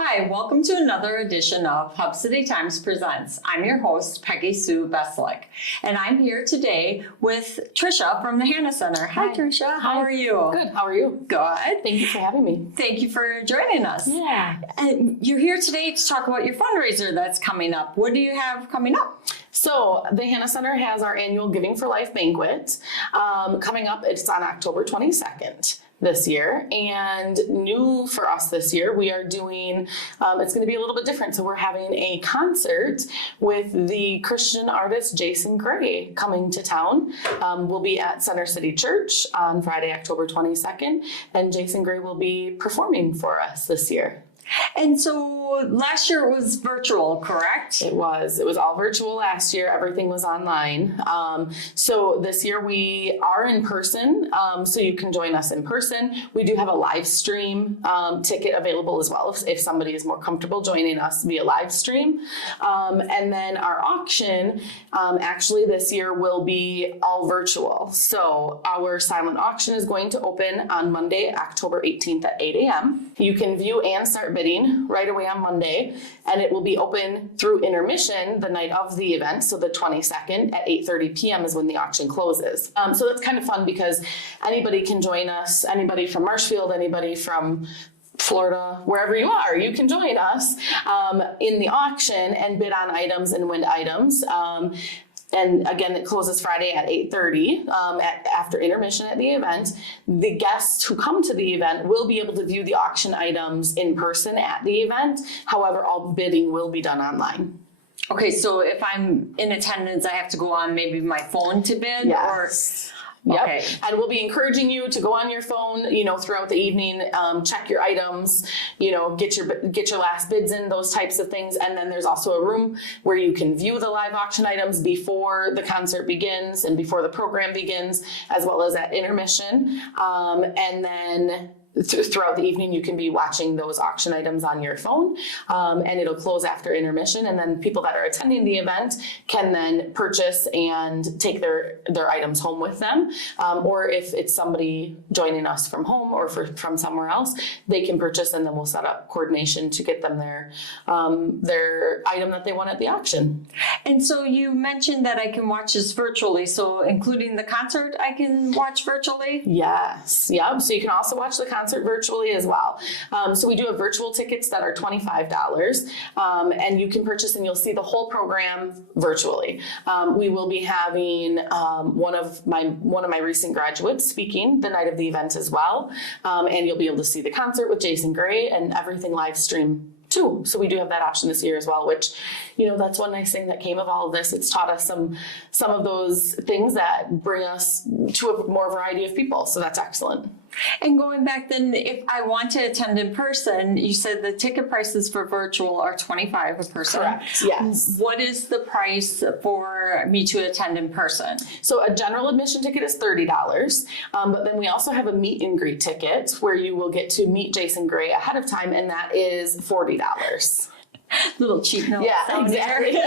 Hi, welcome to another edition of Hub City Times Presents. I'm your host, Peggy Sue Beslick, and I'm here today with Trisha from the Hannah Center. Hi, Trisha. How are you? Good. How are you? Good. Thank you for having me. Thank you for joining us. Yeah. And you're here today to talk about your fundraiser that's coming up. What do you have coming up? So the Hannah Center has our annual Giving for Life banquet coming up. It's on October 22nd. This year, and new for us this year, we are doing, it's going to be a little bit different. So we're having a concert with the Christian artist Jason Gray coming to town. We'll be at Center City Church on Friday, October 22nd, and Jason Gray will be performing for us this year. And so last year it was virtual, correct? It was all virtual last year. Everything was online. So this year we are in person. So you can join us in person. We do have a live stream ticket available as well if somebody is more comfortable joining us via live stream. And then our auction actually this year will be all virtual. So our silent auction is going to open on Monday, October 18th at 8 a.m. You can view and start bidding right away on Monday, and it will be open through intermission the night of the event, so the 22nd at 8:30 p.m. is when the auction closes. So that's kind of fun because anybody can join us, anybody from Marshfield, anybody from Florida, wherever you are, you can join us in the auction and bid on items and win items. And again, it closes Friday at 8:30 after intermission at the event. The guests who come to the event will be able to view the auction items in person at the event. However, all bidding will be done online. Okay, so if I'm in attendance, I have to go on maybe my phone to bid? Yes. Yep. Okay. And we'll be encouraging you to go on your phone, throughout the evening, check your items, get your last bids in, those types of things. And then there's also a room where you can view the live auction items before the concert begins and before the program begins, as well as at intermission. And then throughout the evening, you can be watching those auction items on your phone, and it'll close after intermission. And then people that are attending the event can then purchase and take their items home with them. Or if it's somebody joining us from home or from somewhere else, they can purchase, and then we'll set up coordination to get them their item that they want at the auction. And so you mentioned that I can watch this virtually. So including the concert, I can watch virtually? Yes. Yep. So you can also watch the concert virtually as well. So we do have virtual tickets that are $25, and you can purchase and you'll see the whole program virtually. We will be having one of my recent graduates speaking the night of the event as well, and you'll be able to see the concert with Jason Gray and everything live stream too. So we do have that option this year as well, which, that's one nice thing that came of all of this. It's taught us some of those things that bring us to a more variety of people. So that's excellent. And going back then, if I want to attend in person, you said the ticket prices for virtual are $25 a person. Correct, yes. What is the price for me to attend in person? So a general admission ticket is $30, but then we also have a meet and greet ticket where you will get to meet Jason Gray ahead of time, and that is $40. Little cheap note. Yeah, exactly.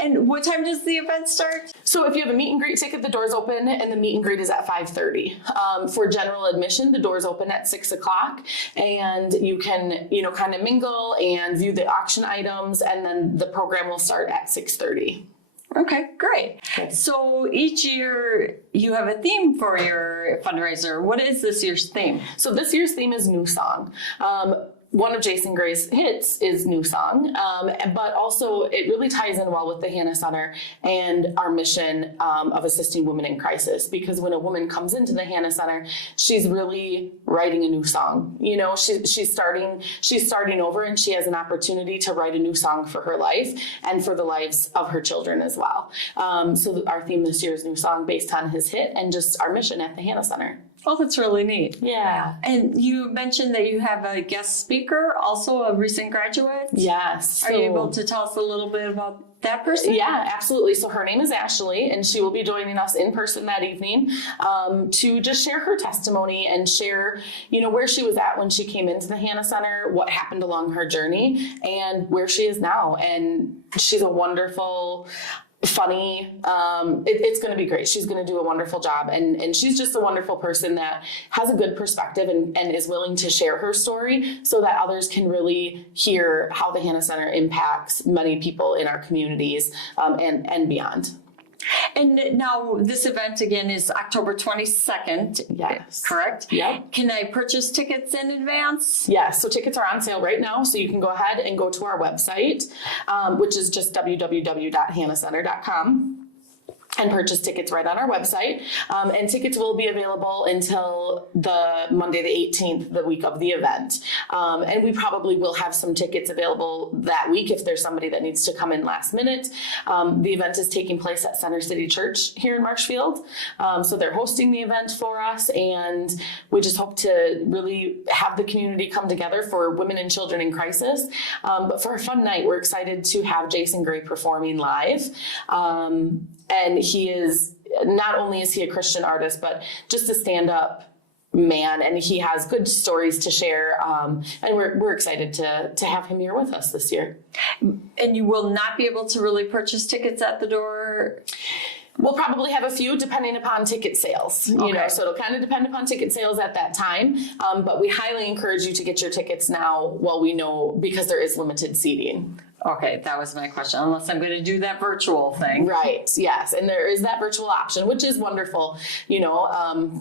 And what time does the event start? So if you have a meet and greet ticket, the doors open and the meet and greet is at 5:30. For general admission, the doors open at 6 o'clock, and you can, kind of mingle and view the auction items, and then the program will start at 6:30. Okay, great. Okay. So each year you have a theme for your fundraiser. What is this year's theme? So this year's theme is New Song. One of Jason Gray's hits is New Song, but also it really ties in well with the Hannah Center and our mission of assisting women in crisis, because when a woman comes into the Hannah Center, she's really writing a new song. She's starting over, and she has an opportunity to write a new song for her life and for the lives of her children as well. So our theme this year is New Song, based on his hit and just our mission at the Hannah Center. Oh, that's really neat. Yeah. And you mentioned that you have a guest speaker, also a recent graduate. Yes. Are you able to tell us a little bit about that person? Yeah, absolutely. So her name is Ashley, and she will be joining us in person that evening to just share her testimony and share, where she was at when she came into the Hannah Center, what happened along her journey, and where she is now. And she's a wonderful funny. It's going to be great. She's going to do a wonderful job. And she's just a wonderful person that has a good perspective and is willing to share her story so that others can really hear how the Hannah Center impacts many people in our communities and beyond. And now this event again is October 22nd. Yes. Correct? Yep. Can I purchase tickets in advance? Yes, so tickets are on sale right now, so you can go ahead and go to our website, which is just www.hannahcenter.com. and purchase tickets right on our website. And tickets will be available until the Monday the 18th, the week of the event. And we probably will have some tickets available that week if there's somebody that needs to come in last minute. The event is taking place at Center City Church here in Marshfield. So they're hosting the event for us, and we just hope to really have the community come together for women and children in crisis. But for a fun night, we're excited to have Jason Gray performing live. And he is, not only is he a Christian artist, but just a stand-up man, and he has good stories to share. And we're excited to have him here with us this year. And you will not be able to really purchase tickets at the door? We'll probably have a few depending upon ticket sales, you know, so it'll kind of depend upon ticket sales at that time. But we highly encourage you to get your tickets now while we know, because there is limited seating. Okay, that was my question, unless I'm going to do that virtual thing. Right, yes, and there is that virtual option, which is wonderful. You know,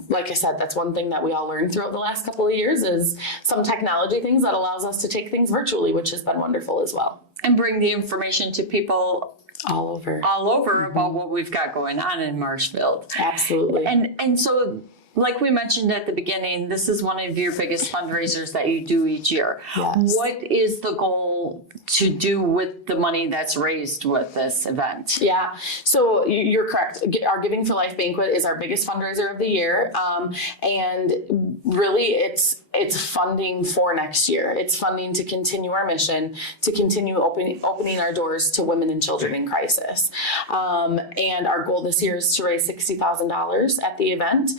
like I said, that's one thing that we all learned throughout the last couple of years is some technology things that allows us to take things virtually, which has been wonderful as well. And bring the information to people all over about what we've got going on in Marshfield. Absolutely. And so, like we mentioned at the beginning, this is one of your biggest fundraisers that you do each year. Yes. What is the goal to do with the money that's raised with this event? Yeah, so you're correct. Our Giving for Life banquet is our biggest fundraiser of the year. And really it's funding for next year. It's funding to continue our mission, to continue opening our doors to women and children in crisis. And our goal this year is to raise $60,000 at the event.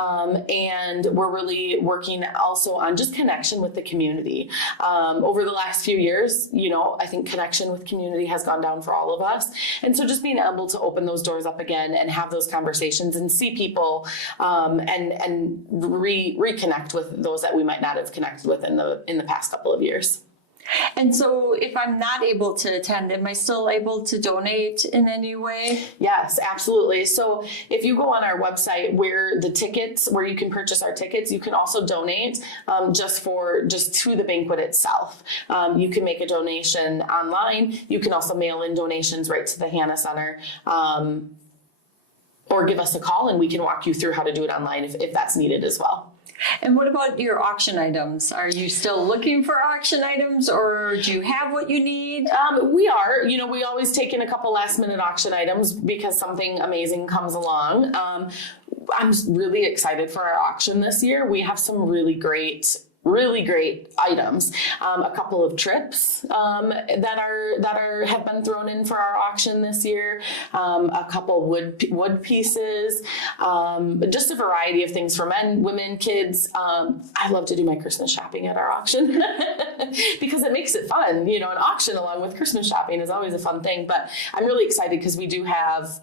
And we're really working also on just connection with the community. Over the last few years, you know, I think connection with community has gone down for all of us. And so just being able to open those doors up again and have those conversations and see people and reconnect with those that we might not have connected with in the past couple of years. And so if I'm not able to attend, am I still able to donate in any way? Yes, absolutely. So if you go on our website where you can purchase our tickets, you can also donate just to the banquet itself. You can make a donation online. You can also mail in donations right to the Hannah Center. Or give us a call and we can walk you through how to do it online if that's needed as well. And what about your auction items? Are you still looking for auction items, or do you have what you need? We are. You know, we always take in a couple last minute auction items because something amazing comes along. I'm really excited for our auction this year. We have some really great items. A couple of trips that have been thrown in for our auction this year. A couple wood pieces. Just a variety of things for men, women, kids. I love to do my Christmas shopping at our auction because it makes it fun. You know, an auction along with Christmas shopping is always a fun thing. But I'm really excited because we have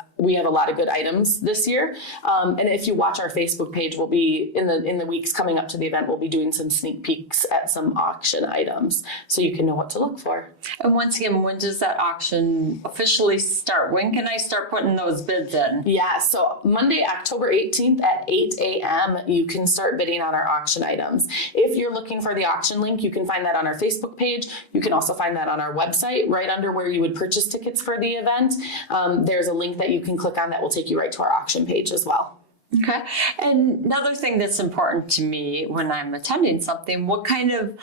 a lot of good items this year. And if you watch our Facebook page, we'll be in the weeks coming up to the event, we'll be doing some sneak peeks at some auction items so you can know what to look for. And once again, when does that auction officially start? When can I start putting those bids in? Yeah, so Monday, October 18th at 8 a.m., you can start bidding on our auction items. If you're looking for the auction link, you can find that on our Facebook page. You can also find that on our website, right under where you would purchase tickets for the event. There's a link that you can click on that will take you right to our auction page as well. Okay. And another thing that's important to me when I'm attending something, what kind of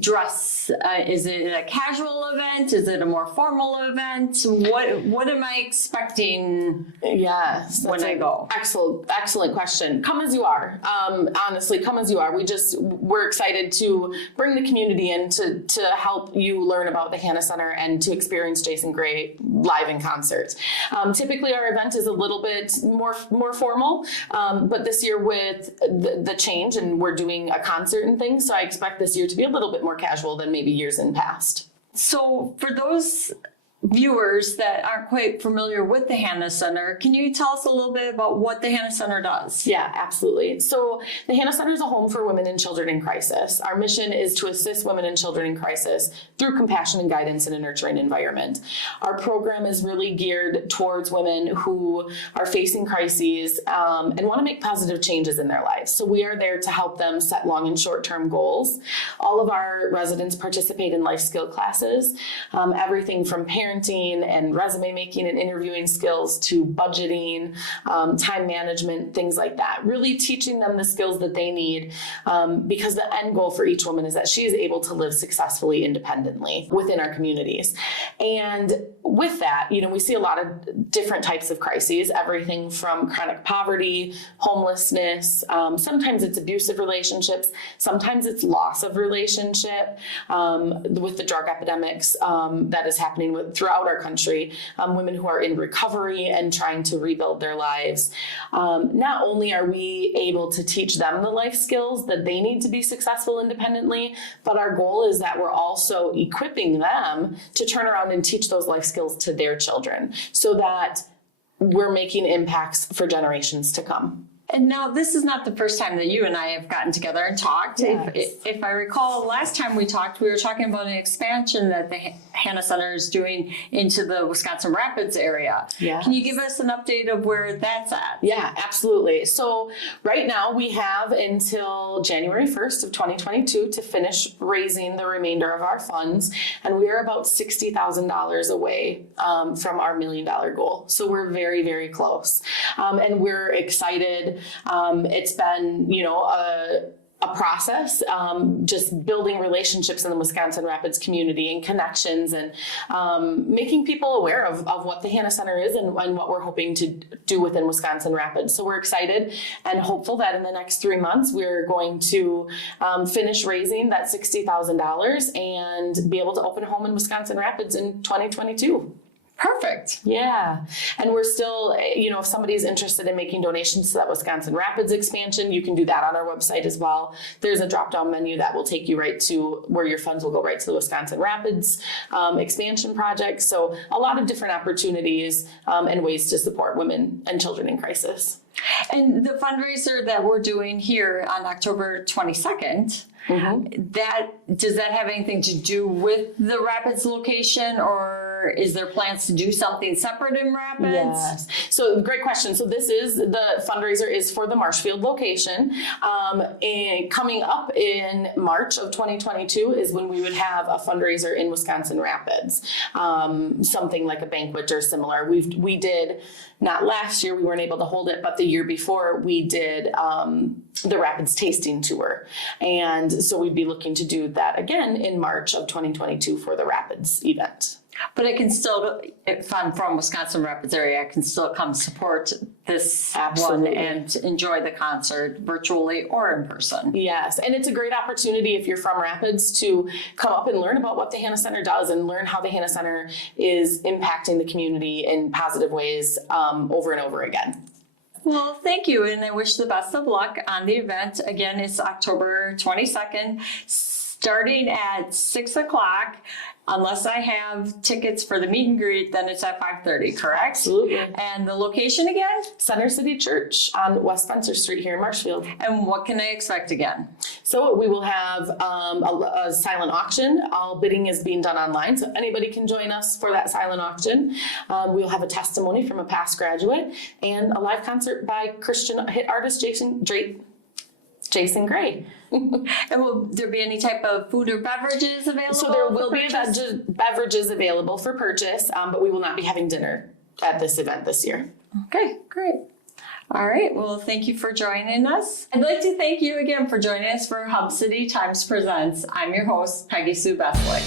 dress? Is it a casual event? Is it a more formal event? What am I expecting? Yes, when I go? Excellent question. Come as you are. Honestly, come as you are. We're excited to bring the community in to help you learn about the Hannah Center and to experience Jason Gray live in concert. Typically, our event is a little bit more formal, but this year with the change and we're doing a concert and things, so I expect this year to be a little bit more casual than maybe years in past. So for those viewers that aren't quite familiar with the Hannah Center, can you tell us a little bit about what the Hannah Center does? Yeah, absolutely. So the Hannah Center is a home for women and children in crisis. Our mission is to assist women and children in crisis through compassion and guidance in a nurturing environment. Our program is really geared towards women who are facing crises and want to make positive changes in their lives. So we are there to help them set long and short-term goals. All of our residents participate in life skill classes, everything from parenting and resume making and interviewing skills to budgeting, time management, things like that. Really teaching them the skills that they need because the end goal for each woman is that she is able to live successfully independently within our communities. And with that, we see a lot of different types of crises, everything from chronic poverty, homelessness, sometimes it's abusive relationships, sometimes it's loss of relationship with the drug epidemics that is happening throughout our country, women who are in recovery and trying to rebuild their lives. Not only are we able to teach them the life skills that they need to be successful independently, but our goal is that we're also equipping them to turn around and teach those life skills to their children so that we're making impacts for generations to come. And now this is not the first time that you and I have gotten together and talked. Yes. If I recall, last time we talked, we were talking about an expansion that the Hannah Center is doing into the Wisconsin Rapids area. Yes. Can you give us an update of where that's at? Yeah, absolutely. So right now we have until January 1st of 2022 to finish raising the remainder of our funds. And we are about $60,000 away from our $1 million goal. So we're very, very close. And we're excited. It's been, a process, just building relationships in the Wisconsin Rapids community and connections and making people aware of what the Hannah Center is and what we're hoping to do within Wisconsin Rapids. So we're excited and hopeful that in the next 3 months, we're going to finish raising that $60,000 and be able to open a home in Wisconsin Rapids in 2022. Perfect. Yeah. And we're still, if somebody's interested in making donations to that Wisconsin Rapids expansion, you can do that on our website as well. There's a drop-down menu that will take you right to where your funds will go right to the Wisconsin Rapids expansion project. So a lot of different opportunities and ways to support women and children in crisis. And the fundraiser that we're doing here on October 22nd, does that have anything to do with the Rapids location, or is there plans to do something separate in Rapids? Yes. So great question. So the fundraiser is for the Marshfield location. And coming up in March of 2022 is when we would have a fundraiser in Wisconsin Rapids, something like a banquet or similar. We did, not last year, we weren't able to hold it, but the year before we did the Rapids tasting tour. And so we'd be looking to do that again in March of 2022 for the Rapids event. But I can still, if I'm from Wisconsin Rapids area, I can still come support this Absolutely. one and enjoy the concert virtually or in person. Yes, and it's a great opportunity if you're from Rapids to come up and learn about what the Hannah Center does and learn how the Hannah Center is impacting the community in positive ways over and over again. Well, thank you, and I wish the best of luck on the event. Again, it's October 22nd, starting at 6 o'clock. Unless I have tickets for the meet and greet, then it's at 5:30, correct? Absolutely. And the location again? Center City Church on West Spencer Street here in Marshfield. And what can I expect again? So we will have a silent auction. All bidding is being done online, so anybody can join us for that silent auction. We'll have a testimony from a past graduate and a live concert by Christian hit artist Jason Gray. And will there be any type of food or beverages available? So there will be purchase? beverages available for purchase, but we will not be having dinner at this event this year. Okay, great. All right, well, thank you for joining us. I'd like to thank you again for joining us for Hub City Times Presents. I'm your host, Peggy Sue Bestwick.